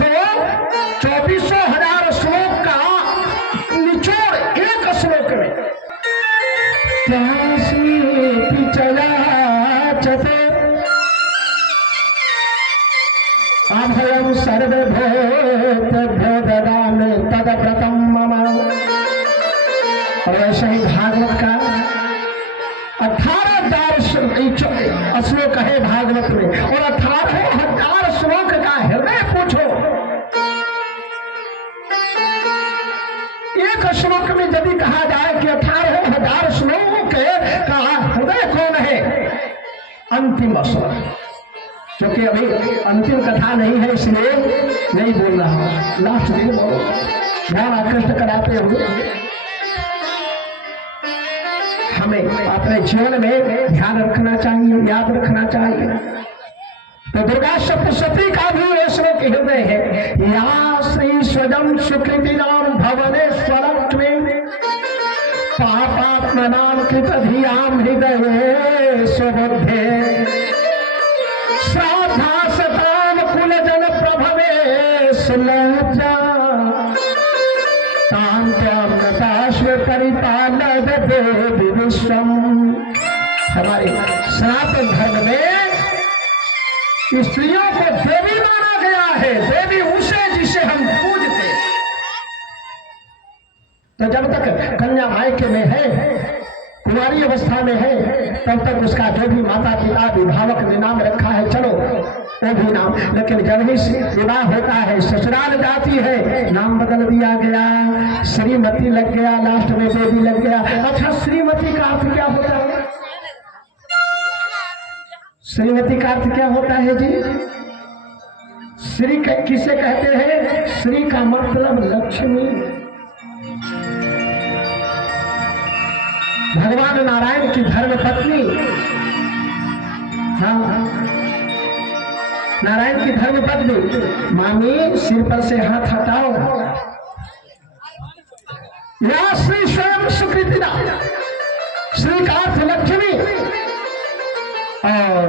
पूछो 24,000 श्लोक का निचोड़ एक श्लोक में। अभयम सर्वभूतेभ्यो ददामि तद्व्रतं मम। और ऐसा ही भागवत का 18,000 श्लोक है भागवत में, और 18,000 श्लोक का हृदय पूछो। एक श्लोक में यदि कहा जाए कि 18,000 श्लोकों का हृदय कौन है, अंतिम श्लोक, क्योंकि अभी अंतिम कथा नहीं है इसलिए नहीं बोल रहा हूं। लास्ट दिन बोलो, ध्यान आकृष्ट कराते हुए हमें अपने जीवन में ध्यान रखना चाहिए, याद रखना चाहिए। तो दुर्गा सप्तशती का भी श्लोक हृदय है। या श्री स्वजम सुकृति नाम भवनेश्वरत्वे पापात्मनां कृतधियां हृदये स्वबुद्धे श्राद्धा सताम कुलजन प्रभवे सुलज्जा तां त्वां नताश्व परिपालय देवी विश्वम। हमारे सनातन धर्म में स्त्रियों को देवी माना गया है, देवी उसे जिसे हम पूजते। तो जब तक कन्या मायके में है, कुमारी अवस्था में है, तब तक उसका जो भी माता पिता विभावक ने नाम रखा है, चलो वो भी नाम। लेकिन जब ही विवाह होता है, ससुराल जाती है, नाम बदल दिया गया, श्रीमती लग गया, लास्ट में देवी लग गया। अच्छा, श्रीमती का अर्थ क्या होता है? श्रीमती का अर्थ क्या होता है जी? श्री किसे कहते हैं? श्री का मतलब लक्ष्मी। भगवान नारायण की धर्म पत्नी, हाँ, नारायण की धर्म पत्नी। मामी सिर पर से हाथ हटाओ। या श्री स्वयं सुकृतिना, श्री का अर्थ लक्ष्मी और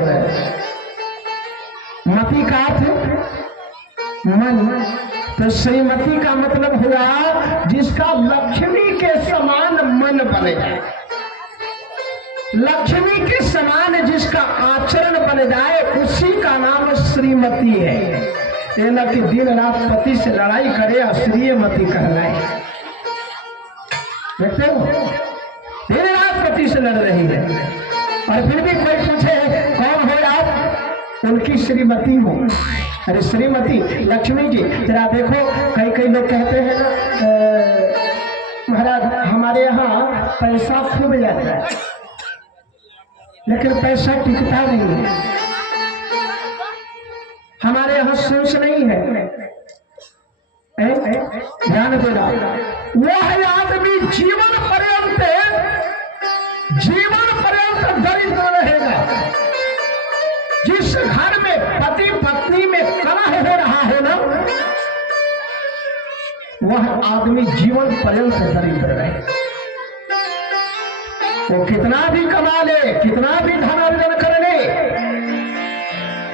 मति का अर्थ मन। तो श्रीमती का मतलब हुआ जिसका लक्ष्मी के समान मन बन जाए, लक्ष्मी के समान जिसका आचरण बन जाए, उसी का नाम श्रीमती है। ये न कि दिन रात पति से लड़ाई करे और श्रीमती कहलाए। देखते हो, दिन रात पति से लड़ रही है और फिर भी कोई पूछे कौन हो आप? उनकी श्रीमती हो। अरे श्रीमती लक्ष्मी जी, जरा देखो, कई लोग कहते हैं ना महाराज हमारे यहाँ पैसा खूब जाता है, लेकिन पैसा टिकता नहीं है, हमारे यहाँ सोच नहीं है। ध्यान देना, वह आदमी जीवन पर्यंत दरिद्र रहेगा। जिस घर में पति पत्नी में कलह हो रहा है ना, वह आदमी जीवन पर्यंत दरिद्र रहेगा। वो कितना भी कमा ले, कितना भी धन अर्जन कर ले,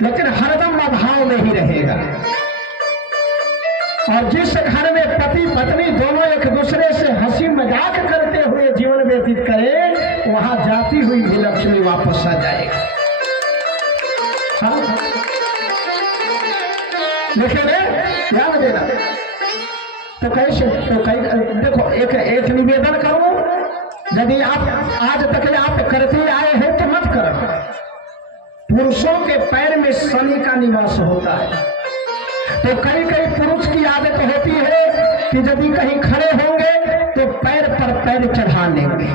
लेकिन हरदम अभाव में ही रहेगा। और जिस घर में पति पत्नी दोनों एक दूसरे से हंसी मजाक करते हुए जीवन व्यतीत करें, वहां जाती हुई भी लक्ष्मी वापस आ जाएगी। हाँ? लेकिन ध्यान देना, तो कैसे? तो देखो, एक निवेदन करो, यदि आप आज तक आप करते आए हैं तो मत करो। पुरुषों के पैर में शनि का निवास होता है, तो कई पुरुष की आदत होती है कि यदि कहीं खड़े होंगे तो पैर पर पैर चढ़ा लेंगे,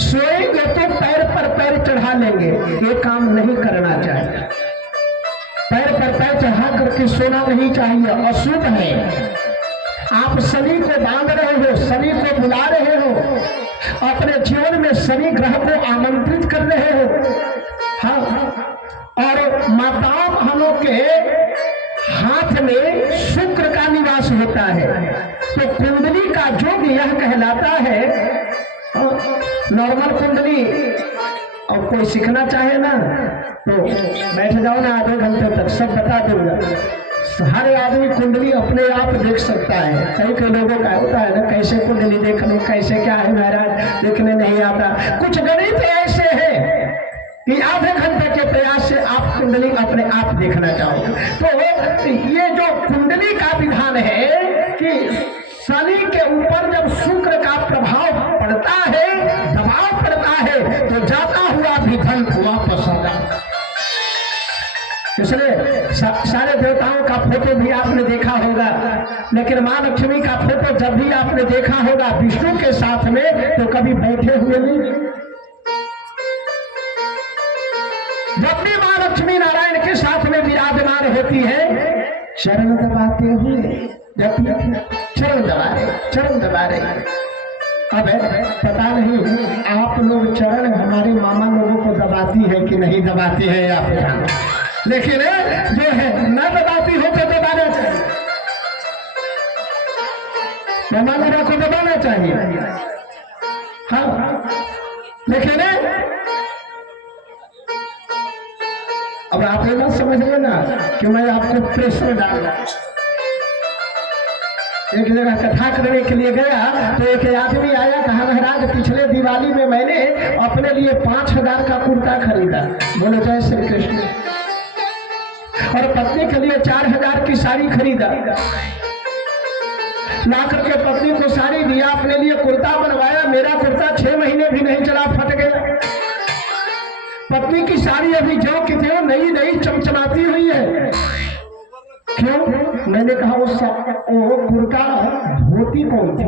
सोएंगे तो पैर पर पैर चढ़ा लेंगे। ये काम नहीं करना चाहिए। पैर पर पैर चढ़ा करके सोना नहीं चाहिए, अशुभ है। आप शनि को बांध रहे हो, शनि को बुला रहे हो, अपने जीवन में शनि ग्रह को आमंत्रित कर रहे हो। हाँ, और माताओं बहनों के हाथ में शुक्र का निवास होता है, तो कुंडली का योग यह कहलाता है। नॉर्मल कुंडली, और कोई सीखना चाहे ना तो बैठ जाओ ना, आधे घंटे तक सब बता दूंगा। हर आदमी कुंडली अपने आप देख सकता है। कई कई लोगों का होता है ना, कैसे कुंडली देख लो, कैसे क्या है महाराज, देखने नहीं आता। कुछ गणित ऐसे है कि आधे घंटे के प्रयास से आप कुंडली अपने आप देखना चाहोगे। तो ये जो कुंडली का विधान है कि शनि के ऊपर जब शुक्र का प्रभाव पड़ता है, दबाव पड़ता है, तो जाता हुआ भी धन वापस आ जाता। इसलिए सारे देवताओं का फोटो भी आपने देखा होगा, लेकिन माँ लक्ष्मी का फोटो जब भी आपने देखा होगा विष्णु के साथ में, तो कभी बैठे हुए नहीं। जब भी माँ लक्ष्मी नारायण के साथ में विराजमान होती है, चरण दबाते हुए, जब चरण दबा रहे। अब पता नहीं आप लोग चरण हमारे मामा लोगों को दबाती है कि नहीं दबाती है आप जानो, लेकिन जो है न दबाती हो तो दबाना चाहिए, मामा लोगों को दबाना चाहिए। हाँ, लेकिन अब आप ये बात समझ लेना कि मैं आपको प्रश्न डाल रहा हूं। एक जगह कथा करने के लिए गया तो एक आदमी आया, कहा महाराज पिछले दिवाली में मैंने अपने लिए 5,000 का कुर्ता खरीदा, बोले जय श्री कृष्ण, और पत्नी के लिए 4,000 की साड़ी खरीदा। ला करके पत्नी को साड़ी दिया, अपने लिए कुर्ता बनवाया। मेरा कुर्ता 6 महीने भी नहीं चला, फट गया। पत्नी की साड़ी अभी जो कि थे नई नई चमचमाती हुई है। क्यों? मैंने कहा वो कुर्ता धोती कौन थी?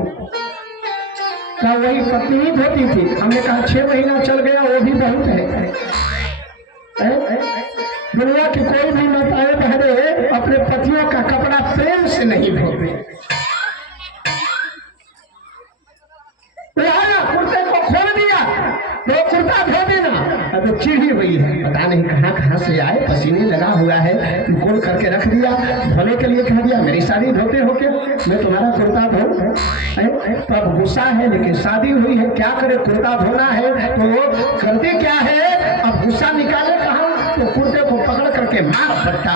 क्या वही पत्नी ही धोती थी? हमने कहा 6 महीना चल गया, वो भी बहुत है। दुनिया की कोई भी माताएं बहनें अपने पतियों का कपड़ा प्रेम से नहीं धोते। कुर्ते को खोल दिया तो कुर्ता धो देना, तो चिड़ी हुई है, पता नहीं कहाँ से आए, पसीने लगा हुआ है, खोल करके रख दिया। धोने के लिए कह दिया मेरी साड़ी धोते हो क्या, मैं तुम्हारा कुर्ता धो। तो अब गुस्सा है, लेकिन शादी हुई है, क्या करे, कुर्ता धोना है तो करते क्या है, अब गुस्सा निकाले कहाँ, तो कुर्ते को पकड़ करके मार पट्टा,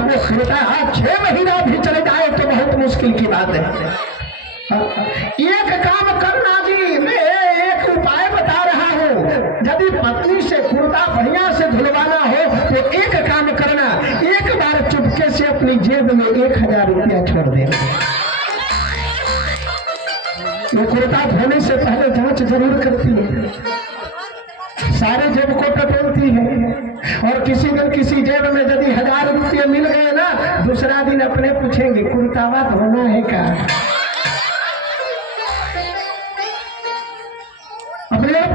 वो कुर्ता 6 महीना भी चले जाए तो बहुत मुश्किल की बात है। एक काम करना जी, मैं एक उपाय बता रहा हूँ, यदि पत्नी से कुर्ता बढ़िया से धुलवाना हो तो एक काम करना, एक बार चुपके से अपनी जेब में 1,000 रुपया छोड़ देना। ये कुर्ता धोने से पहले जांच जरूर करती है, सारे जेब को टटोलती है, और किसी दिन किसी जेब में यदि 1,000 रुपये मिल गए ना, दूसरा दिन अपने पूछेंगे कुर्तावा धोना है क्या, अपने आप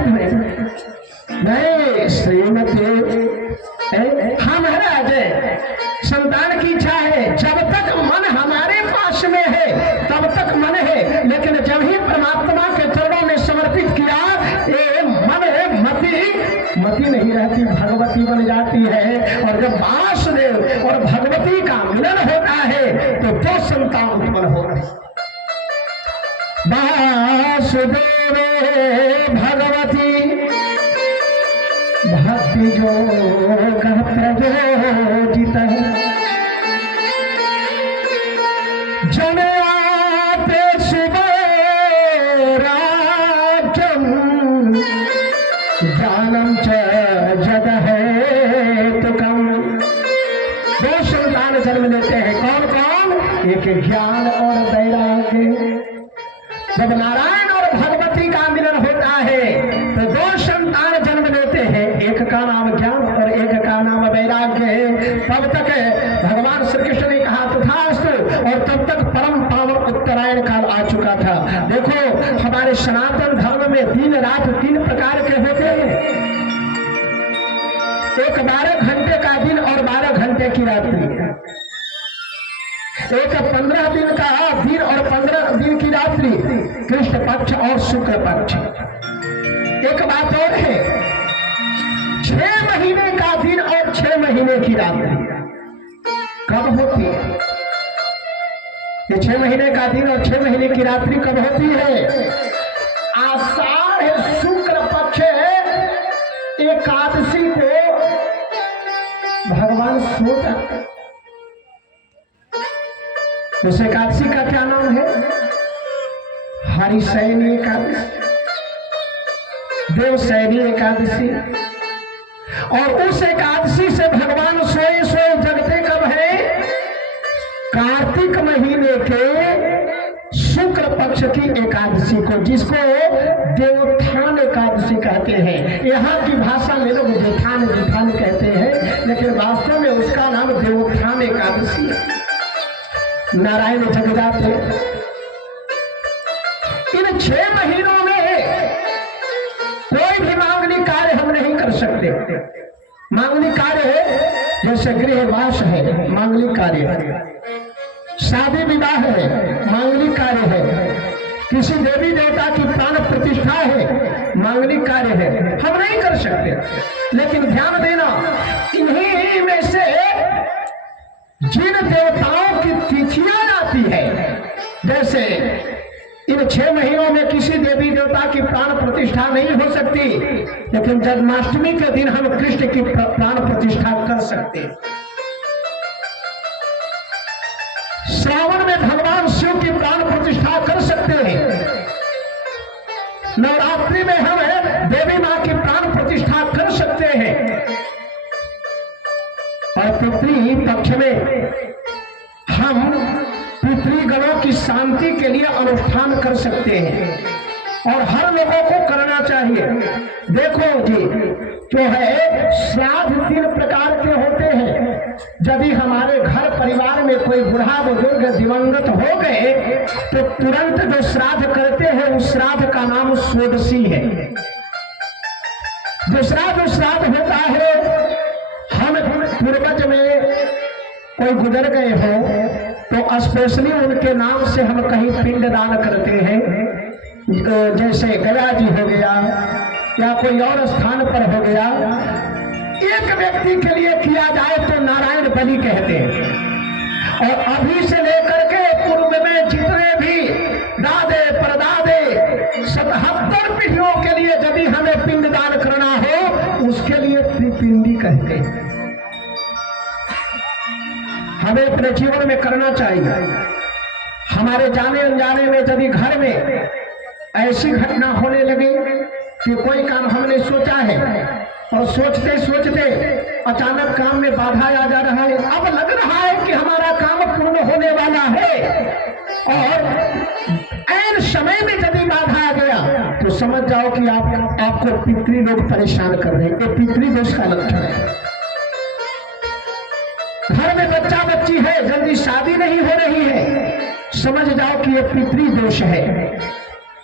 नहीं श्रीमती। हाँ महाराज, संतान की इच्छा है, जब तक मन हमारे पास में है तब तक मन है, लेकिन जब ही परमात्मा के चरणों में समर्पित किया, ये मन मति नहीं रहती, भगवती बन जाती है। और जब वासुदेव और भगवती का मिलन होता है तो 2 संतान उत्पन्न होते हैं। वासुदेव भगवती भक्ति योग प्रयोजित जन आते सुबेराजम ज्ञानम च जग है तुकम। 2 संतान जन्म लेते हैं, कौन कौन? एक ज्ञान और वैराग्य। जब नारायण और भगवती का मिलन होता है तो 2 संतान जन्म लेते हैं, एक का नाम ज्ञान और एक का नाम वैराग्य है। तब तक भगवान श्री कृष्ण ने कहा तथास्तु, और तब तक परम पावन उत्तरायण काल आ चुका था। देखो हमारे सनातन धर्म में दिन रात 3 प्रकार के होते हैं, एक 12 घंटे का दिन और 12 घंटे की रात्रि, एक 15 दिन का दिन और 15 दिन की रात्रि, कृष्ण पक्ष और शुक्ल पक्ष। एक बात और है, 6 महीने का दिन और 6 महीने की रात्रि कब होती है? ये 6 महीने का दिन और 6 महीने की रात्रि कब होती है? आषाढ़ शुक्ल पक्ष एकादशी को भगवान सो जाते, उस एकादशी का क्या नाम है? हरिशयनी एकादशी, देवशयनी एकादशी। और उस एकादशी से भगवान सोए सोए जगते कब है? कार्तिक महीने के शुक्ल पक्ष की एकादशी को, जिसको देवोत्थान एकादशी कहते हैं। यहाँ की भाषा में लोग जेठान जेठान कहते हैं, लेकिन वास्तव में उसका नाम देवोत्थान एकादशी है। नारायण जगदाते इन 6 महीनों में कोई भी मांगलिक कार्य हम नहीं कर सकते। मांगलिक कार्य है जैसे गृहवास है, मांगलिक कार्य है, शादी विवाह है, मांगलिक कार्य है, किसी देवी देवता की प्राण प्रतिष्ठा है, मांगलिक कार्य है, हम नहीं कर सकते। लेकिन ध्यान देना, इन्हीं में से जिन देवताओं की तिथियां आती है, जैसे इन 6 महीनों में किसी देवी देवता की प्राण प्रतिष्ठा नहीं हो सकती, लेकिन जन्माष्टमी के दिन हम कृष्ण की प्राण प्रतिष्ठा कर सकते हैं। श्रावण में भगवान शिव की प्राण प्रतिष्ठा कर सकते हैं। नवरात्रि में हम देवी मां की प्राण प्रतिष्ठा कर सकते हैं। और पितृ पक्ष में हम पितृगणों की शांति के लिए अनुष्ठान कर सकते हैं, और हर लोगों को करना चाहिए। देखो जी, जो है श्राद्ध 3 प्रकार के होते हैं। यदि हमारे घर परिवार में कोई बूढ़ा बुजुर्ग दिवंगत हो गए तो तुरंत जो श्राद्ध करते हैं उस श्राद्ध का नाम षोडशी है। दूसरा जो श्राद्ध होता है, हम पूर्वज में कोई गुजर गए हो तो स्पेशली उनके नाम से हम कहीं पिंड दान करते हैं। जैसे गया जी हो गया या कोई और स्थान पर हो गया। एक व्यक्ति के लिए किया जाए तो नारायण बलि कहते हैं। और अभी से लेकर के पूर्व में जितने भी दादे परदादे 77 पीढ़ियों के लिए यदि हमें पिंडदान करना हो, उसके लिए त्रिपिंडी कहते हैं। हमें अपने जीवन में करना चाहिए। हमारे जाने अनजाने में यदि घर में ऐसी घटना होने लगे कि कोई काम हमने सोचा है और सोचते सोचते अचानक काम में बाधा आ जा रहा है, अब लग रहा है कि हमारा काम पूर्ण होने वाला है, और ऐन समय में यदि बाधा आ गया तो समझ जाओ कि आपको पितृ लोग परेशान कर रहे हैं। ये पितृ दोष का लक्षण है। घर में बच्चा बच्ची है, जल्दी शादी नहीं हो रही है, समझ जाओ कि ये पितृ दोष है।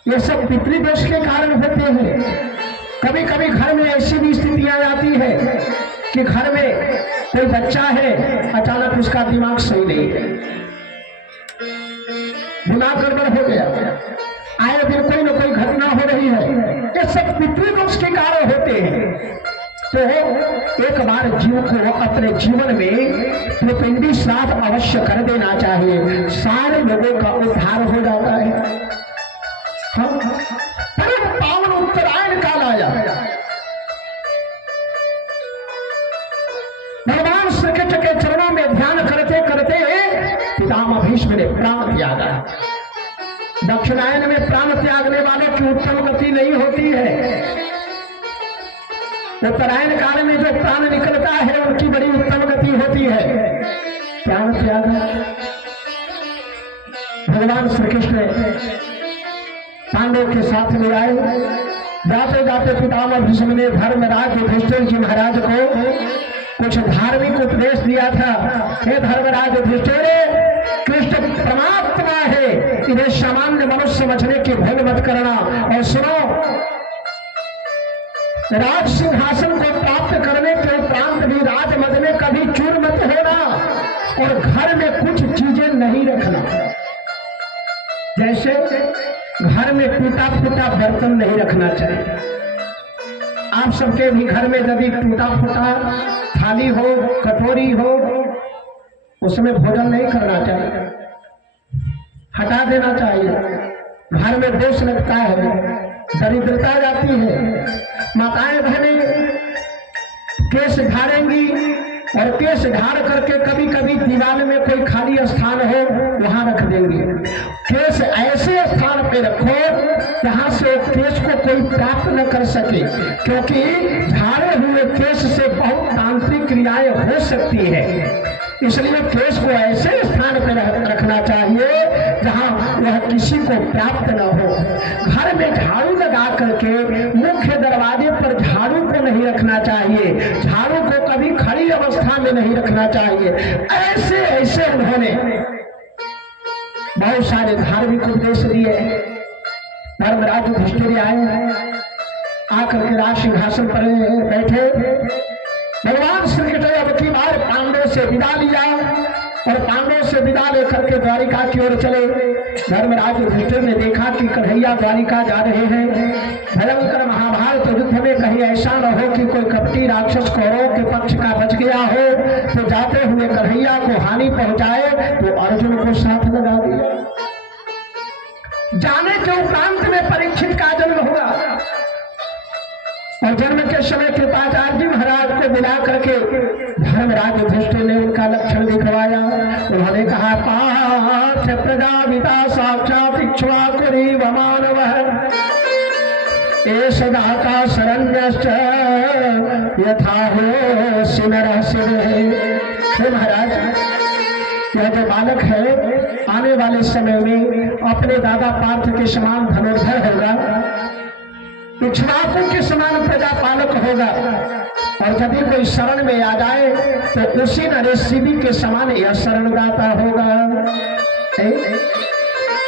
ये सब पितृ दोष के कारण होते हैं। कभी कभी घर में ऐसी भी स्थितियां आती है कि घर में कोई बच्चा है, अचानक उसका दिमाग सही नहीं है, दिमाग गड़बड़ हो गया, आए दिन कोई न कोई घटना हो रही है। ये सब पितृ दोष के कारण होते हैं। तो एक बार जीव को अपने जीवन में त्रिपिंडी श्राद्ध अवश्य कर देना चाहिए, सारे लोगों का उद्धार हो जाता है। हम परम पावन उत्तरायण काल आया, भगवान श्री कृष्ण के चरणों में ध्यान करते करते पितामह भीष्म ने प्राण त्यागा। दक्षिणायन में प्राण त्यागने वालों की उत्तम गति नहीं होती है। उत्तरायण काल में जो प्राण निकलता है उनकी बड़ी उत्तम गति होती है। प्राण त्याग भगवान श्री कृष्ण पांडव के साथ में आए। जाते जाते पितामह भीष्म ने धर्मराज युधिष्ठिर जी महाराज को कुछ धार्मिक उपदेश दिया था। हे धर्मराज युधिष्ठिर, कृष्ण परमात्मा है, इन्हें सामान्य मनुष्य समझने की भूल मत करना। और सुनो, राज सिंहासन को प्राप्त करने के उपरांत भी राजमद में कभी चूर मत होना, और घर में कुछ चीजें नहीं रखना। जैसे घर में टूटा फूटा बर्तन नहीं रखना चाहिए। आप सबके भी घर में यदि टूटा फूटा थाली हो, कटोरी हो, उसमें भोजन नहीं करना चाहिए, हटा देना चाहिए। घर में दोष लगता है, दरिद्रता जाती है। माताएं बहनें केस झाड़ेंगी, और केस झाड़ करके कभी कभी दीवार में कोई खाली स्थान हो वहां रख देंगे। केस ऐसे स्थान पे रखो जहां से केस को कोई प्राप्त न कर सके, क्योंकि झाड़े हुए केस से बहुत तांत्रिक क्रियाएं हो सकती है। इसलिए केस को ऐसे स्थान पर रखना चाहिए जहां वह किसी को प्राप्त न हो। घर में झाड़ू लगा करके मुख्य दरवाजे पर झाड़ू को नहीं रखना चाहिए, झाड़ू को कभी खड़ी अवस्था में नहीं रखना चाहिए। ऐसे ऐसे उन्होंने बहुत सारे धार्मिक उपदेश दिए। धर्मराज युधिष्ठिर आए, आकर के राज सिंहासन पर बैठे। भगवान श्री कृष्ण अब की बार पांडवों से विदा लिया और पांडवों से विदा लेकर के द्वारिका की ओर चले। धर्मराज युधिष्ठिर ने देखा कि कन्हैया द्वारिका जा रहे हैं। भयंकर महाभारत युद्ध में कहीं ऐसा न हो कि कोई कपटी राक्षस कौरवों के पक्ष का बच गया हो तो जाते हुए कन्हैया को हानि पहुंचाए, तो अर्जुन को साथ लगा दिया। जाने के उपरांत में परीक्षित का जन्म हुआ और जन्म के समय कृपाचार्य जी महाराज को बुला करके धर्मराज युधिष्ठिर ने उनका लक्षण दिखवाया। उन्होंने कहा, पार्थ प्रजापिता साक्षात इक्ष्वाकुरेव मानवः एष दाता शरण्यश्च यथा हो सिनरः सिरः। हे महाराज, यह जो बालक है आने वाले समय में अपने दादा पार्थ के समान धनुर्धर होगा, इक्ष्वाकु के समान प्रजा पालक होगा, और यदि कोई शरण में आ जाए तो उसी नरेशिवी के समान यह शरणदाता होगा।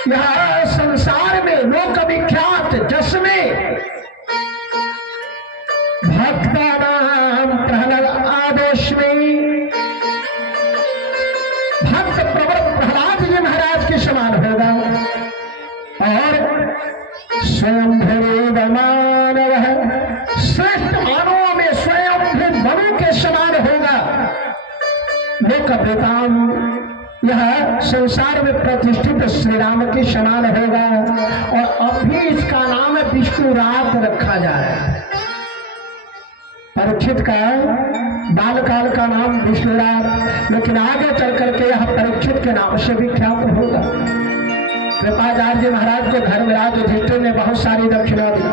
यह संसार में लोक विख्यात जस में भक्तानां प्रहलादोस्मि, भक्त प्रवर प्रहलाद जी महाराज के समान होगा, और स्वयं मानव श्रेष्ठ मानवों में स्वयं मनु के समान होगा। लोकभृताम, यह संसार में प्रतिष्ठित श्री राम के समान होगा, और अब भी इसका नाम विष्णुरात रखा जाए। परीक्षित का बालकाल का नाम विष्णुरात, लेकिन आगे चल करके यह परीक्षित के नाम से विख्यात होगा। कृपाचार्य महाराज को धर्मराज युधिष्ठिर ने बहुत सारी दक्षिणा दी।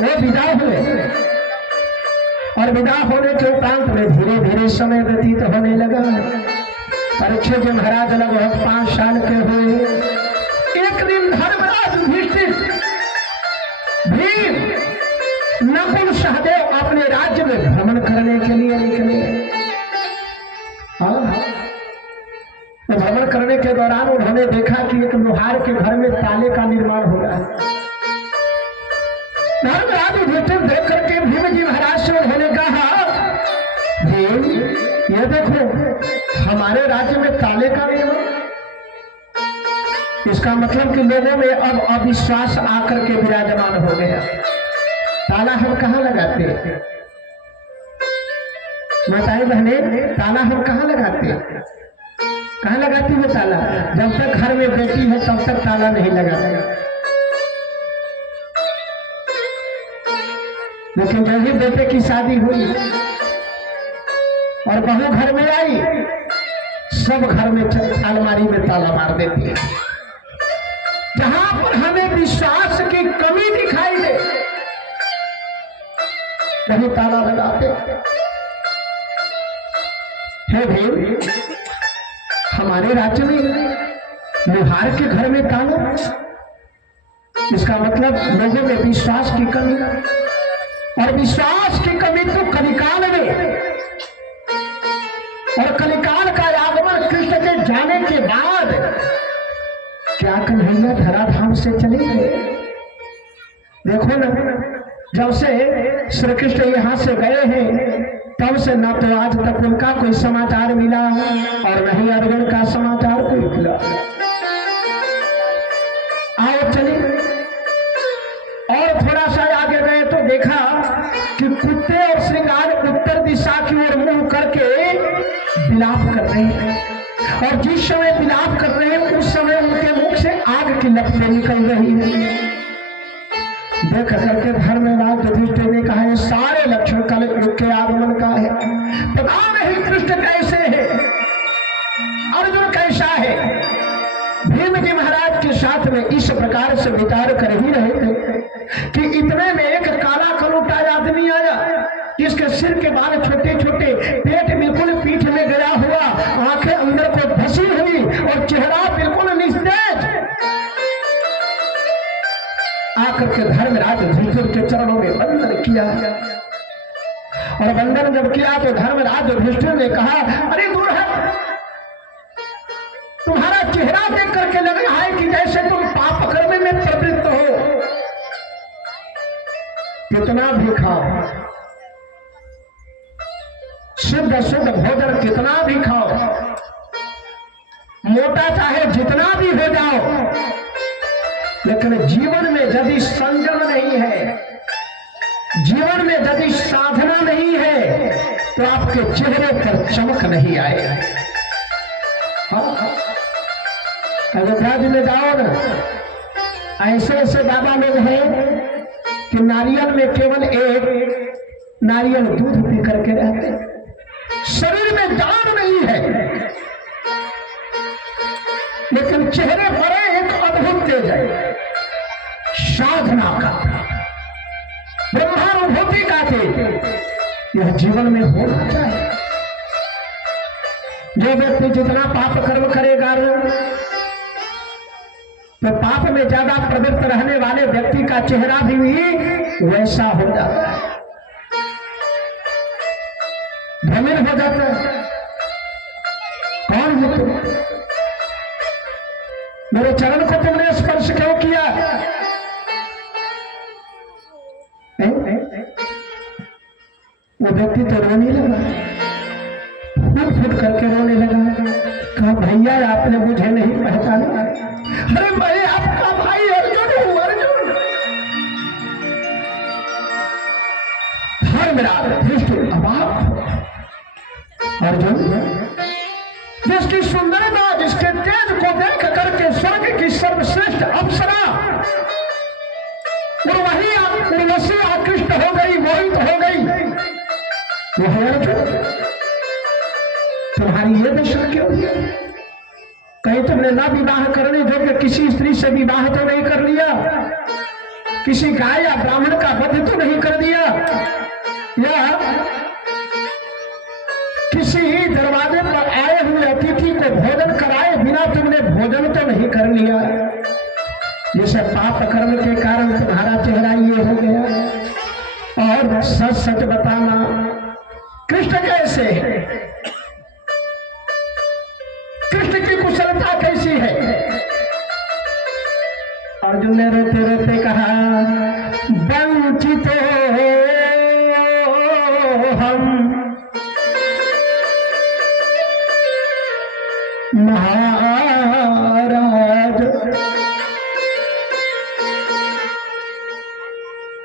वो विदा हुए और विदा होने के उपरांत में धीरे धीरे समय व्यतीत होने लगा। परीक्षित महाराज लगभग 5 साल के हुए। एक दिन धर्मराज युधिष्ठिर भीम नकुल सहदेव अपने राज्य में भ्रमण करने के लिए निकले। तो भ्रमण करने के दौरान उन्होंने देखा कि एक लोहार के घर में ताले का निर्माण हो रहा है। धर्मराज युधिष्ठिर देख करके भीम जी महाराज से उन्होंने कहा, भीम, ये देखो हमारे राज्य में ताले का निर्माण। इसका मतलब कि लोगों में अब अविश्वास आकर के विराजमान हो गया। ताला हम कहाँ लगाते हैं माताएं बहने? ताला हम कहाँ लगाते हैं? कहाँ लगाती है ताला? जब तक घर में बेटी है तब तक ताला नहीं लगाते, लेकिन जब ही बेटे की शादी हुई और बहू घर में आई, सब घर में अलमारी में ताला मार देती है। जहां पर हमें विश्वास की कमी दिखाई दे वही ताला लगाते हैं। भीम, हमारे राज्य में लोहार के घर में ताला, इसका मतलब लोगों में विश्वास की कमी, और विश्वास की कमी तो कलिकाल में, और कलिकाल का आगमन कृष्ण के जाने के बाद क्या कन्हैया धराधाम से चले गए? देखो ना, जब से श्री कृष्ण यहाँ से गए हैं तब से न तो आज तक उनका कोई समाचार मिला और न ही अर्जुन का समाचार कोई मिला। आओ चले, और थोड़ा सा आगे गए तो देखा कि कुत्ते और श्रृंगार उत्तर दिशा की ओर मुंह करके विलाप कर रहे हैं, और जिस समय विलाप कर रहे हैं उस समय उनके मुख से आग की लपटें निकल रही है। देख करके धर्मराज युधिष्ठिर ने कहा, ये सारे लक्षण कल के आगमन का है। पता नहीं कृष्ण कृष्ण कैसे है, अर्जुन कैसा है। भीम जी महाराज के साथ में इस प्रकार से विचार कर ही रहे थे कि इतने में एक काला कलूटा आदमी आया, जिसके सिर के बाल छोटे छोटे, पेट बिल्कुल पीठ में गया हुआ, आंखें अंदर को धसी हुई और चेहरा बिल्कुल निस्तेज। आकर के धर्मराज युधिष्ठिर के चरणों में वंदन किया, और वंदन जब किया तो धर्मराज युधिष्ठिर ने कहा, अरे दूर है, तुम्हारा चेहरा देख करके लग रहा है कि जैसे तुम पाप करने में प्रवृत्त हो। कितना भी खाओ, शुद्ध शुद्ध भोजन कितना भी खाओ, मोटा चाहे जितना भी हो जाओ, लेकिन जीवन में यदि संयम नहीं है, जीवन में यदि साधना नहीं है, तो आपके चेहरे पर चमक नहीं आएगा। अयोध्या जी में जाओ ना, ऐसे ऐसे बाबा लोग हैं कि नारियल में केवल एक नारियल दूध पी करके रहते, शरीर में जान नहीं है, लेकिन चेहरे पर एक अद्भुत तेज है, साधना का, ब्रह्मानुभूति का तेज। यह जीवन में होना चाहिए। जो व्यक्ति जितना पाप कर्म करेगा, तो पाप में ज्यादा प्रवृत्त रहने वाले व्यक्ति का चेहरा भी वैसा हो जाता है, धूमिल हो जाता है। कौन है तुम? मेरे चरण को तुमने स्पर्श क्यों किया? वो व्यक्ति तो रोने लगा, फूट फूट करके रोने लगा। कहा, भैया आपने मुझे नहीं पहचाना। अरे मैं आपका भाई अर्जुन हूं, अर्जुन। धर्मराज युधिष्ठिर अबाक। अर्जुन, जिसकी सुंदरता, जिसके तेज को देख करके स्वर्ग की सर्वश्रेष्ठ अप्सरा वही उर्वशी आकृष्ट हो गई, मोहित हो गई, वो है अर्जुन। तुम्हारी ये दशा क्यों है? कहीं तुमने ना विवाह करने योग्य किसी स्त्री से विवाह तो नहीं कर लिया? किसी गाय या ब्राह्मण का वध तो नहीं कर दिया? या किसी दरवाजे पर आए हुए अतिथि को भोजन कराए बिना तुमने भोजन तो नहीं कर लिया? जिसे पाप कर्म के कारण तुम्हारा चेहरा ये हो गया। और सच सच बताना, कृष्ण कैसे है? कृष्ण की कुशलता कैसी है? अर्जुन ने रोते रोते कहा, वंचित हम महाराज,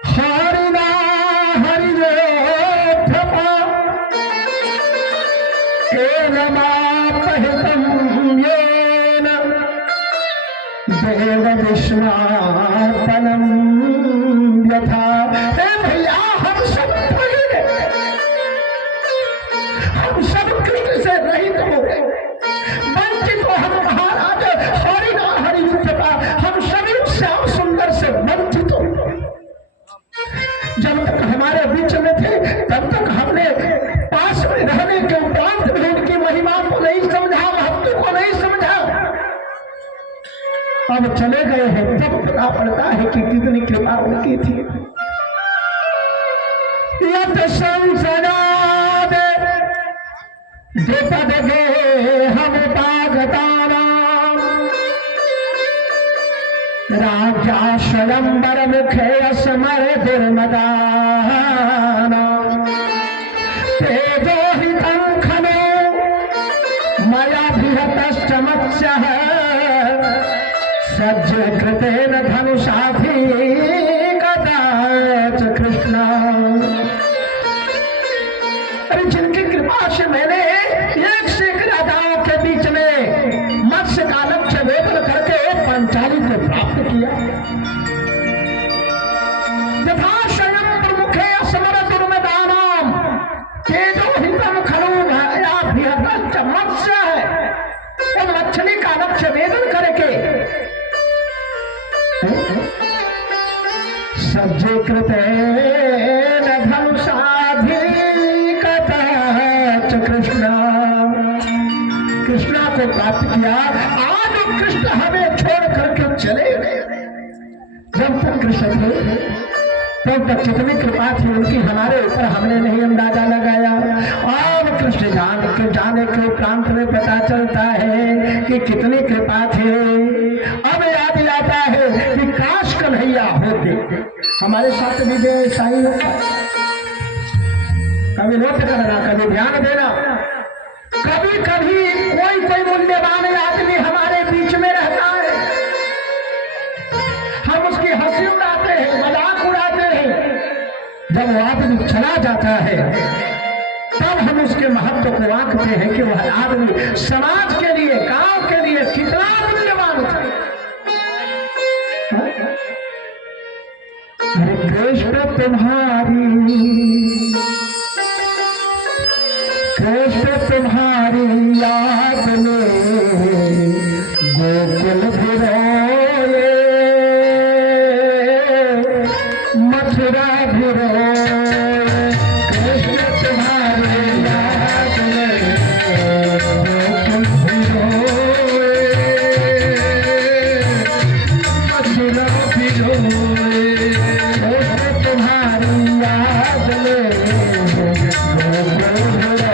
हरिना हरियोथपा देव विश्वापनम यथा। भैया हम सब हम सब कृष्ण से रहित हो गए, वंचित हो हम महाराज, हरिना हरियुद्धता, हम सभी श्याम सुंदर से वंचित हो। जब तक हमारे बीच में थे तब तक हमने पास में रहने के उपरांत भी उनकी महिमा को नहीं समझा, महत्व को नहीं समझा। अब चले गए हैं तब पता पड़ता है कि कितनी कृपा उनकी थी। यत संसदाद द्विपदगे हम पागतानाम, राजा स्वयंवर मुखे असमर दुर्मदानाम, तेजोहितं खनो मया बृहतश्चमत्स्यः, सज्ज कृतेन धनुषाधि कदाच कृष्ण। अरे जिनकी कृपा से मैंने एक से एक राजाओं के बीच में मत्स्य का लक्ष्य वेतन करके पंचाली को प्राप्त किया। तथा स्वयं प्रमुखे असमर दुर्मदानाम, तेजोहितं खलु मया बृहत मत्स्य है, वो मछली का लक्ष्य वेदन करके सज्जे कृतेन धनुषाधिकतः कृष्ण, कृष्णा को प्राप्त किया। आज कृष्ण हमें छोड़ करके चले गए। जब तक कृष्ण थे तब तक कितनी कृपा थी उनकी हमारे ऊपर, हमने नहीं अंदाजा लगाया। अब कृष्ण जाने के प्रांत में पता चलता है कि कितनी कृपा थी। अब याद आता है कि काश कन्हैया होते। हमारे साथ भी जो ऐसा ही होता, कभी नोट करना, कभी ध्यान देना, कभी कभी कोई मूल्यवान आदमी हमारे बीच में रहता है, हम उसकी हंसी उड़ाते हैं, मजाक उड़ाते हैं। जब वो आदमी चला जाता है तब हम उसके महत्व को आंकते हैं कि वह आदमी समाज के लिए, गांव के लिए कितना मूल्यवान था। अरे कृष्ण तुम्हारी याद में गोकुल भी रोए, मथुरा भी रोए। कृष्ण तुम्हारी याद में गोकुल भी रोए, मथुरा भी रोए। कृष्ण तुम्हारी याद में गोकुल भी रोए,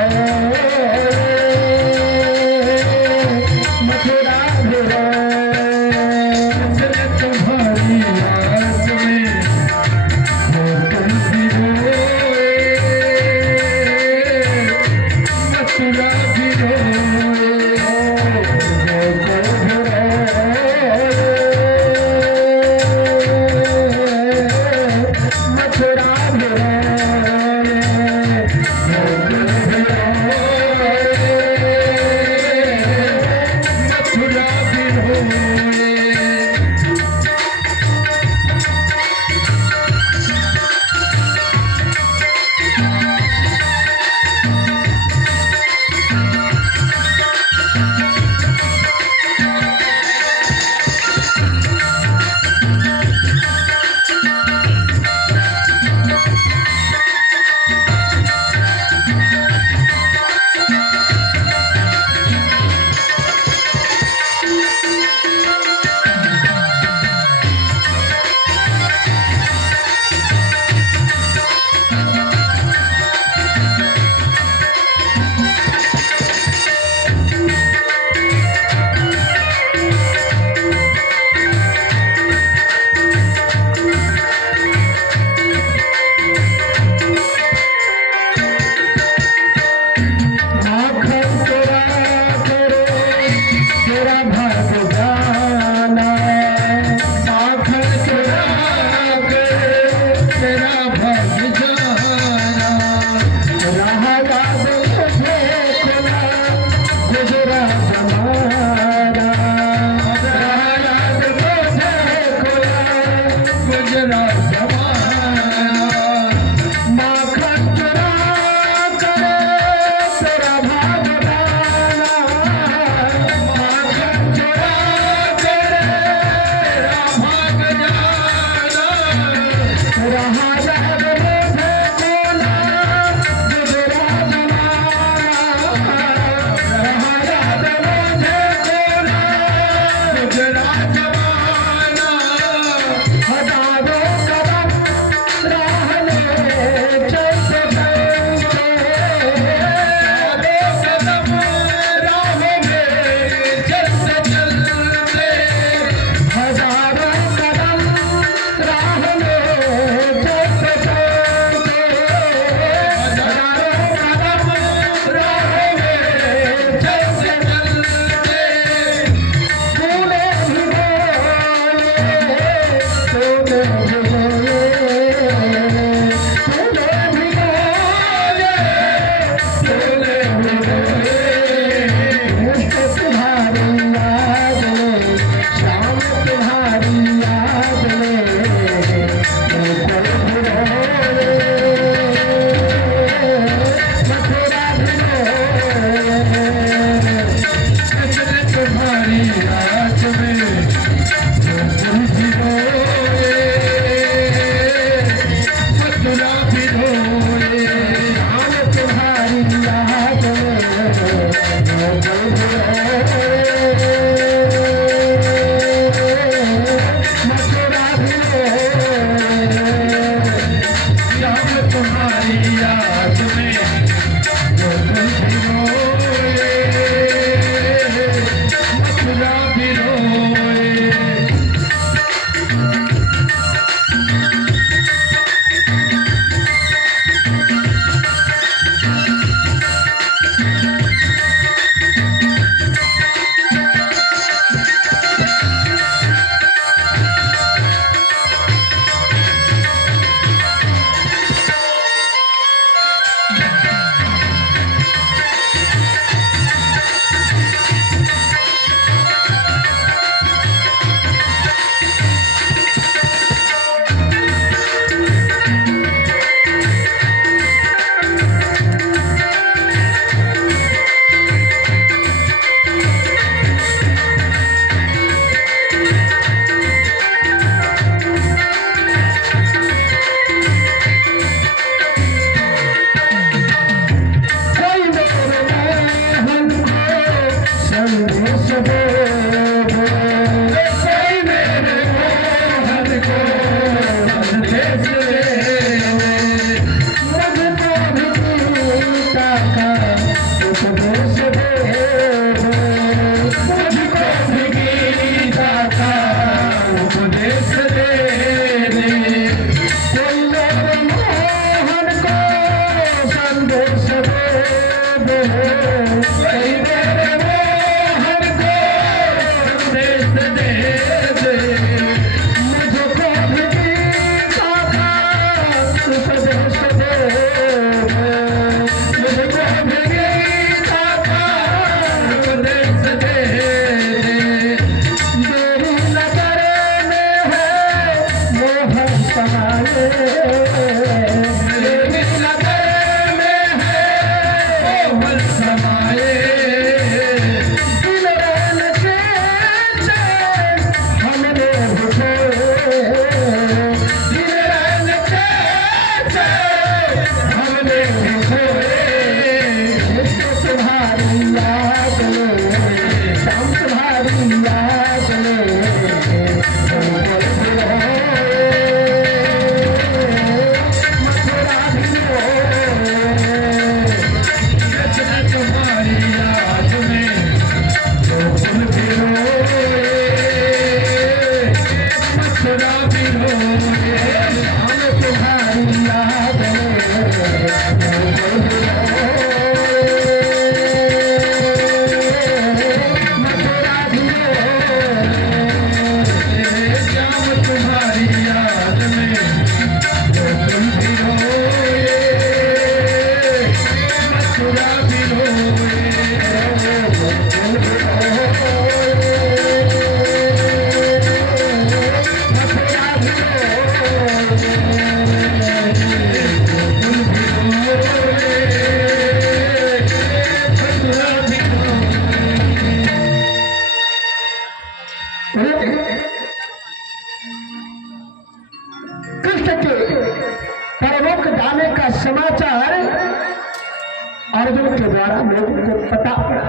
के द्वारा लोगों को पता पड़ा।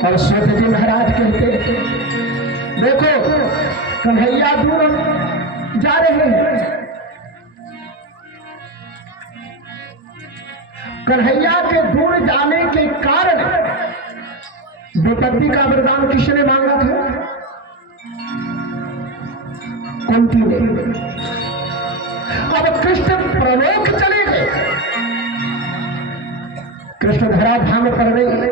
और सूत जी महाराज कहते देखो कन्हैया दूर जा रहे हैं, कन्हैया के दूर जाने के कारण विपत्ति का वरदान किसने मांगा था? कुंती ने। अब कृष्ण प्रलोक चले गए, कृष्ण धराधाम पर गए,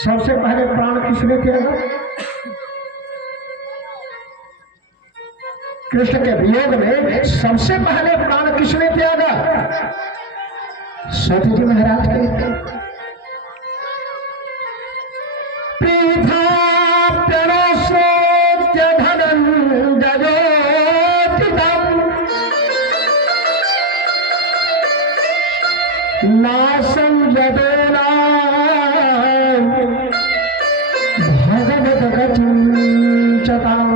सबसे पहले प्राण किसने त्यागा? कृष्ण के वियोग में सबसे पहले प्राण किसने त्यागा? सूत जी महाराज कहते नासं यदोना भगवत गतिं चताम्।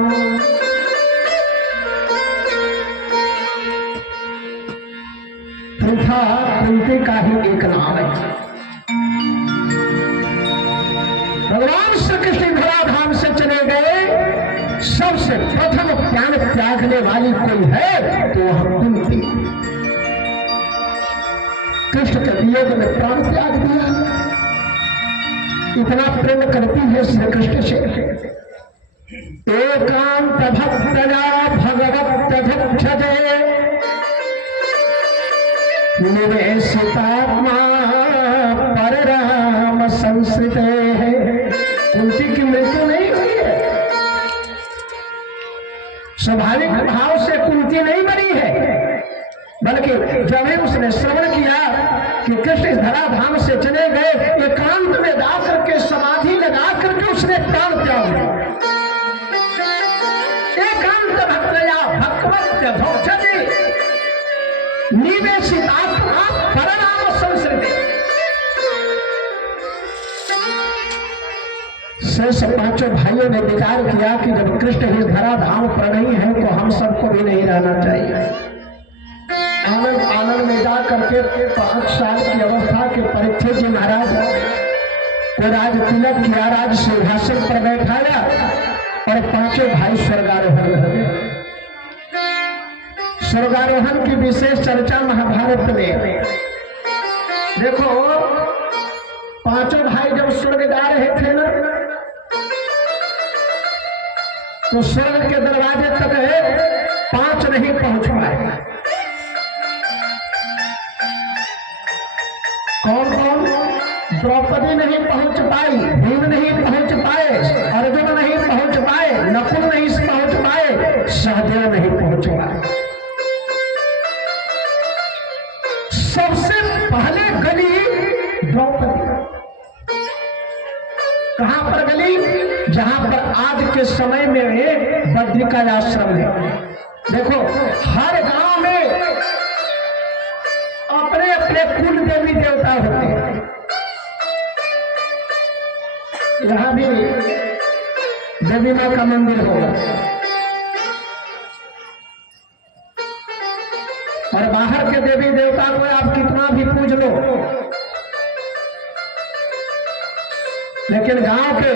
पृथा कुंती का ही एक नाम है। भगवान श्री कृष्ण धराधाम से चले गए, सबसे प्रथम प्राण त्यागने वाली कोई है तो वह कुंती। कृष्ण के वियोग में प्राण त्याग दिया। इतना प्रेम करती है श्री कृष्ण से। एकांत भक्तया भगवत भक्षते निवेशितात्मा परराम संस्कृते है। कुंती की मृत्यु नहीं हुई है, स्वाभाविक भाव से कुंती नहीं मरी है, बल्कि जब ही उसने श्रवण किया कि कृष्ण इस धराधाम से चले गए, एकांत में जाकर के समाधि लगा करके उसने प्राण त्याग दिया। एकांत भक्तया भगवत भक्षते निवेशितात्मा परनाम संस्कृते। शेष पांचों भाइयों ने विचार किया कि जब कृष्ण इस धराधाम पर नहीं है तो हम सबको भी नहीं रहना चाहिए। आनंद आनंद में जा करके 5 साल की अवस्था के परीक्षित जी महाराज को राज तिलक किया, राज सिंहासन पर बैठाया और पांचों भाई स्वर्गारोहण हो गए। स्वर्गारोहण की विशेष चर्चा महाभारत में। देखो पांचों भाई जब स्वर्ग जा रहे थे ना, तो स्वर्ग के दरवाजे तक 5 नहीं पहुंच पाए। कौन कौन? द्रौपदी नहीं पहुंच पाई, भीम नहीं पहुंच पाए, अर्जुन नहीं पहुंच पाए, नकुल नहीं पहुंच पाए, सहदेव नहीं पहुंच पाए। सबसे पहले गली द्रौपदी। कहां पर गली? जहां पर आज के समय में बद्रिका आश्रम है। देखो हर गांव में अपने अपने कुल देवी देवता होते हैं। यहां भी देवी मां का मंदिर होगा और बाहर के देवी देवता को आप कितना भी पूज लो, लेकिन गांव के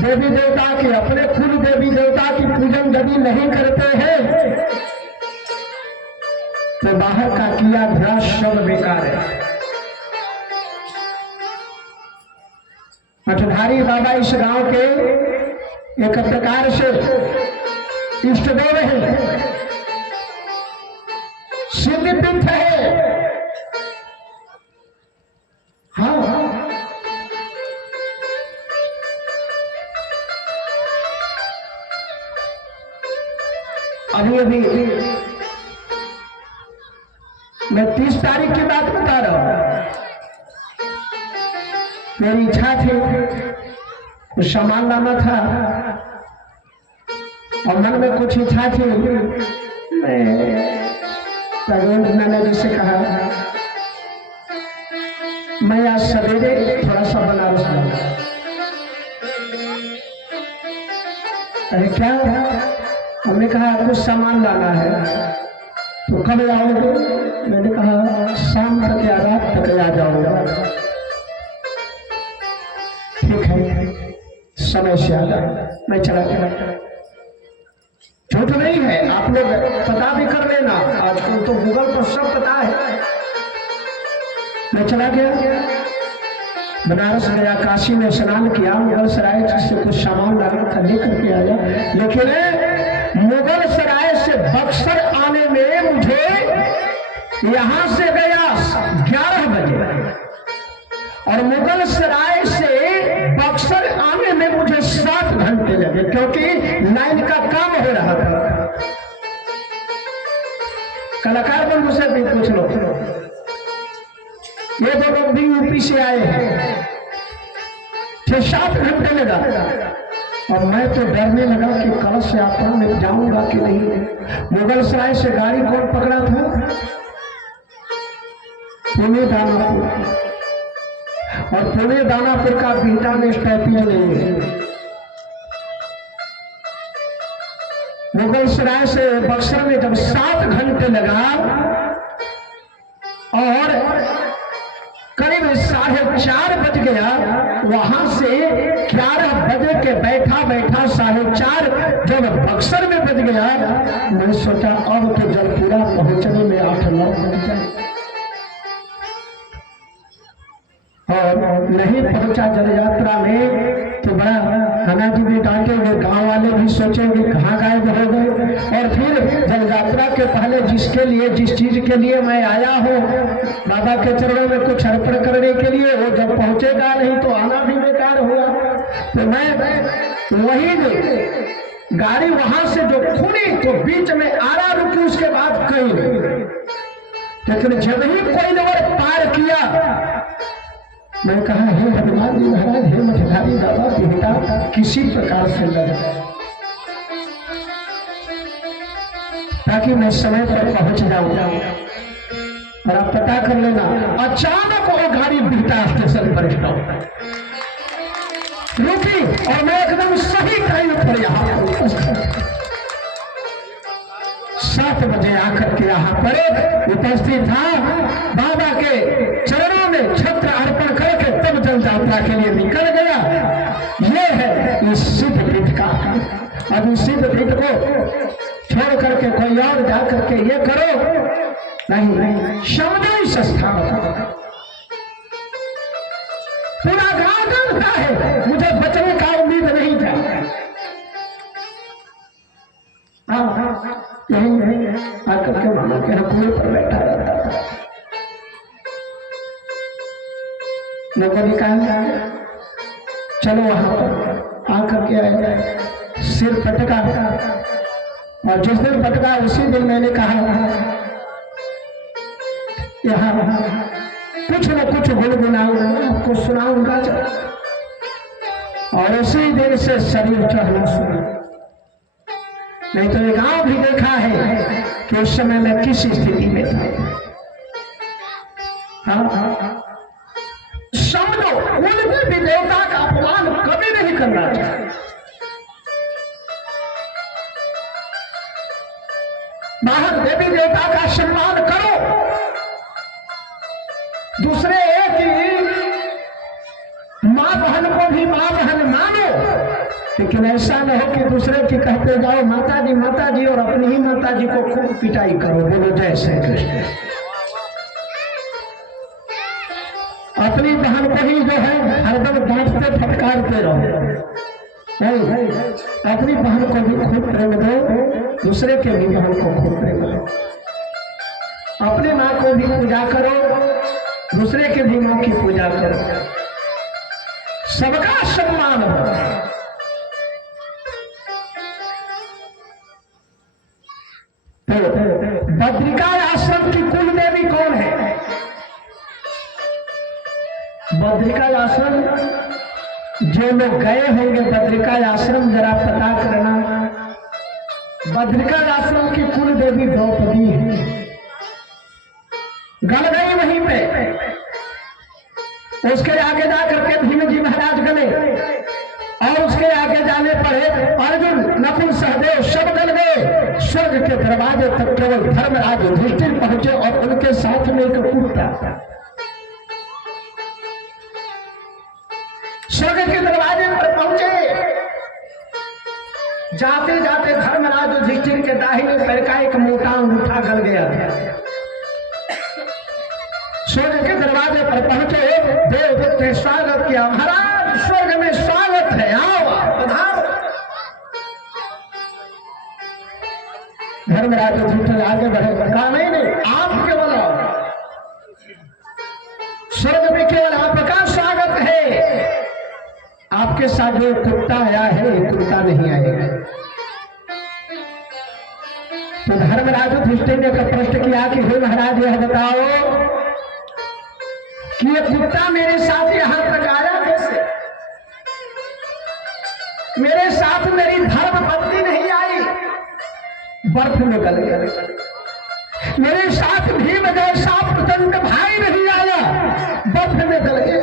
देवी देवता के, अपने कुल देवी देवता की पूजन यदि नहीं करते हैं तो बाहर का किया ध्यान सब बेकार है। मठधारी बाबा इस गांव के एक प्रकार से इष्ट देव है, सिद्ध पीठ है। हाँ, अभी अभी मैं 30 तारीख की बात बता रहा हूं। मेरी इच्छा थी कुछ सामान लाना था और मन में कुछ इच्छा थी। मैंने जैसे कहा मैं आज सवेरे थोड़ा सा बनारस जाऊंगा। अरे क्या? हमने कहा कुछ सामान लाना है। तो कब आओगे? मैंने कहा शाम तक या रात तक आ जाऊंगा। ठीक है, समय से आ जाए, मैं चला गया। झूठ नहीं है, आप लोग पता भी कर लेना, आजकल तो गूगल पर सब पता है। मैं चला गया, बनारस गया, काशी में स्नान किया, मुगल सराय से कुछ सामान लाना था, लेकर के आया। लेकिन मुगल सराय से बक्सर आने में मुझे यहां से गया 11 बजे और मुगल सराय से बक्सर आने में मुझे 7 घंटे लगे, क्योंकि लाइन का काम हो रहा था। कलाकार बंधु से भी पूछ लो, ये दो लोग भी यूपी से आए हैं, 6-7 घंटे लगा। और मैं तो डरने लगा कि कलश यात्रा में जाऊंगा कि नहीं। मुगल सराय से गाड़ी कौन पकड़ा था? पुणे दानापुर, और पुणे दानापुर का बिहटा में स्टॉपेज नहीं है। मुगल सराय से बक्सर में जब 7 घंटे लगा और करीब 4:30 बज गया, वहां से 11 बजे के बैठा 4:30 जब बक्सर में बज गया, मैं सोचा अब तो जलपुरा पहुंचने में 8-9 बज जाए, और नहीं पहुंचा जल यात्रा में तो बड़ा हना जी भी डांटेंगे, गांव वाले भी सोचेंगे कहाँ गायब हो गए। और फिर जल यात्रा के पहले जिस चीज के लिए मैं आया हूँ बाबा के चरणों में कुछ अर्पण करने के लिए, वो जब पहुंचेगा नहीं तो आना भी बेकार हुआ। तो मैं वही गाड़ी वहां से जो खुली तो बीच में आरा रुकी, उसके बाद कहीं नहीं। लेकिन जब ही कोई नंबर पार किया, मैं कहा हे हनुमान जी महाराज, हे मठधारी बाबा, बिहटा किसी प्रकार से लगा ताकि मैं समय पर पहुंच जाऊं। और आप पता कर लेना, अचानक वो गाड़ी बिहटा स्टेशन पर स्टॉप रुकी और मैं एकदम सही टाइम पर यहाँ 7 बजे आकर के यहाँ पर उपस्थित था। बाबा के चरणों में छत्र अर्पण करके तब जल यात्रा के लिए निकल गया। ये है इस सिद्ध पीठ का। अब इस सिद्ध पीठ को छोड़ करके कोई और जा करके ये करो नहीं, समझो इस स्थान का पूरा गार्डन का है, मुझे बचने का उम्मीद नहीं था। यही आकर के मामा के हकुए पर बैठा रहता था। लोगों ने कहा चलो वहां पर आकर के आए, सिर पटका, और जिस दिन पटका उसी दिन मैंने कहा यहाँ कुछ न कुछ गुनगुनाऊंगा, आपको सुनाऊंगा। और उसी दिन से शरीर चढ़ना शुरू। नहीं तो एक गांव भी देखा है कि उस समय मैं किस स्थिति में था। समझो, उनके भी देवता का अपमान कभी नहीं करना चाहिए। बाहर देवी देवता का सम्मान करो, दूसरे की मां बहन को भी मां बहन मानो, लेकिन ऐसा न हो कि दूसरे की कहते जाओ माता जी और अपनी ही माता जी को खूब पिटाई करो। बोलो जय श्री कृष्ण। अपनी बहन को ही जो है हरदम डांटते फटकारते रहो। अपनी बहन को भी खूब प्रेम दो, दूसरे के भी बहन को खूब प्रेम दो। अपनी माँ को भी पूजा करो, दूसरे के भी माँ की पूजा करो, सबका सम्मान हो। बद्रिका आश्रम की कुल देवी कौन है? बद्रिका आश्रम, जो लोग गए होंगे बद्रिका आश्रम जरा पता करना। बद्रिका आश्रम की कुल देवी द्रौपदी है। गल गई वहीं पे, उसके आगे जाकर के भीम जी महाराज गले, और उसके आगे जाने पर अर्जुन, नकुल, सहदेव सब गल गए। स्वर्ग के दरवाजे तक केवल धर्मराज युधिष्ठिर पहुंचे और उनके साथ में एक कुत्ता। स्वर्ग के दरवाजे पर पहुंचे, जाते जाते धर्मराज युधिष्ठिर के दाहिने पैर का एक मोटा अंगूठा गल गया। स्वर्ग के दरवाजे पर पहुंचे, देवदूत ने स्वागत किया, महाराज स्वर्ग में स्वागत है, आओ पधारो। धर्मराज युधिष्ठिर आगे बढ़े, कहा नहीं आप केवल स्वर्ग में केवल आपका स्वागत है, आपके साथ जो कुत्ता आया है कुत्ता नहीं आएगा। तो धर्मराज युधिष्ठिर ने प्रश्न किया कि हे महाराज यह बताओ कि ये कुत्ता मेरे साथ यहां तक आया कैसे? मेरे साथ मेरी धर्म पत्नी नहीं आई, बर्फ में गल गया। मेरे साथ भीम जैसा प्रचंड भाई नहीं आया, बर्फ में गल गया।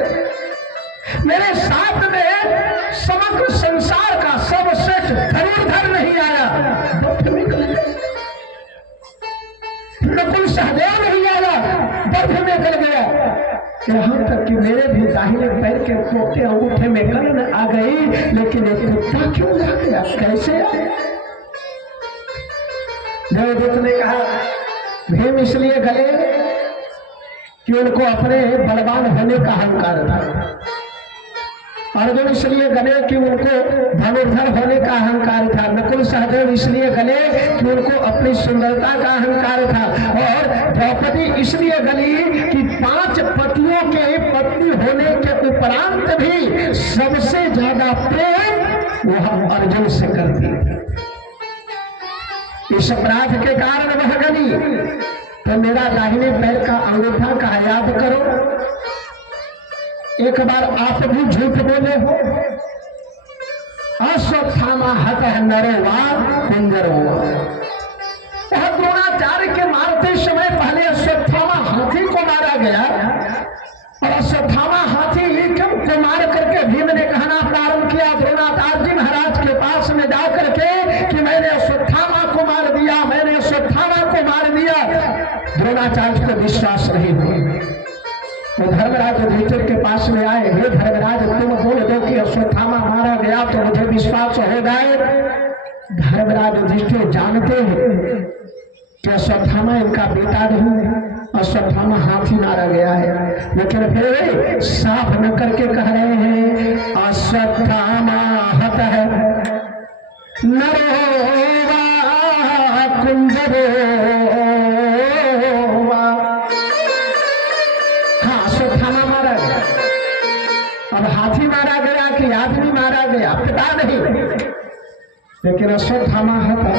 मेरे साथ में समग्र संसार का सर्वश्रेष्ठ धनुर्धर नहीं आया, बर्फ में गल गया। नकुल सहदेव नहीं आया, बर्फ में गल गया। यहाँ तक कि मेरे भी दाहिने पैर के पोटे अंगूठे में गलन आ गई, लेकिन एक कुत्ता क्यों आ गया, कैसे आया? देवदूत ने कहा भीम इसलिए गले कि उनको अपने बलवान होने का अहंकार था। अर्जुन इसलिए गले कि उनको धनुर्धर होने का अहंकार था। नकुल सहदेव इसलिए गले कि उनको अपनी सुंदरता का अहंकार था। और द्रौपदी इसलिए गली कि 5 पतियों के पत्नी होने के उपरांत भी सबसे ज्यादा प्रेम वह अर्जुन से करती। इस अपराध के कारण वह गली। तो मेरा दाहिने पैर का अंगूठा का याद करो, एक बार आप भी झूठ बोले हो। अश्वत्थामा हतः नरो वा कुंजरो वा। द्रोणाचार्य के मारते समय पहले अश्वत्थामा हाथी को मारा गया और अश्वत्थामा हाथी को मार करके भीम ने कहना प्रारंभ किया द्रोणाचार्य जी महाराज के पास में जा करके कि मैंने अश्वत्थामा को मार दिया, मैंने अश्वत्थामा को मार दिया। द्रोणाचार्य को विश्वास नहीं हुआ। वो धर्मराज युधिष्ठिर के पास में आए, हे धर्मराज तुम बोल दो कि अश्वत्थामा मारा गया तो मुझे विश्वास हो जाए। धर्मराज युधिष्ठिर जानते हैं कि अश्वत्थामा इनका बेटा नहीं है, अश्वत्थामा हाथी मारा गया है, लेकिन फिर साफ न करके कह रहे हैं अश्वत्थामा हतः नरो वा कुंजरो वा। हाँ अश्वत्थामा मारा गया, अब हाथी मारा गया कि आदमी मारा गया पता नहीं, लेकिन अश्वत्थामा हतः